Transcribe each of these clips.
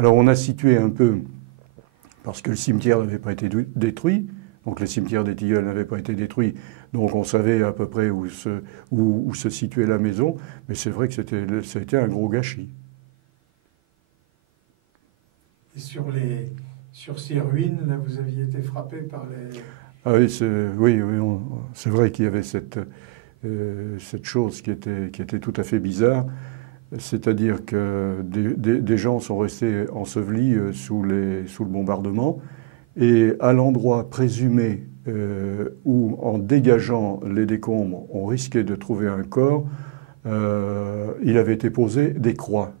Alors on a situé un peu, parce que le cimetière n'avait pas été détruit, donc le cimetière des Tilleuls n'avait pas été détruit, donc on savait à peu près où se situait la maison, mais c'est vrai que c'était un gros gâchis. Et sur ces ruines, là, vous aviez été frappé par les... Ah oui, c'est vrai qu'il y avait cette chose qui était tout à fait bizarre, c'est-à-dire que des gens sont restés ensevelis sous le bombardement, et à l'endroit présumé où, en dégageant les décombres, on risquait de trouver un corps, il avait été posé des croix.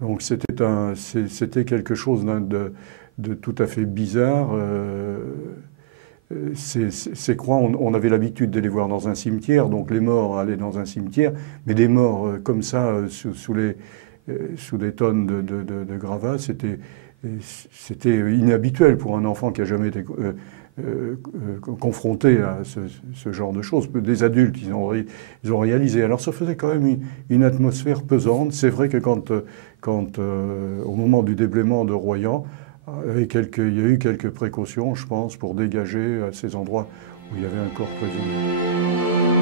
Donc c'était quelque chose de tout à fait bizarre. Ces croix, on avait l'habitude de les voir dans un cimetière, donc les morts allaient dans un cimetière, mais des morts comme ça, sous des tonnes de gravats, c'était inhabituel pour un enfant qui n'a jamais été confronté à ce genre de choses. Des adultes, ils ont réalisé. Alors ça faisait quand même une atmosphère pesante. C'est vrai que au moment du déblaiement de Royan, il y a eu quelques précautions, je pense, pour dégager ces endroits où il y avait un corps présumé.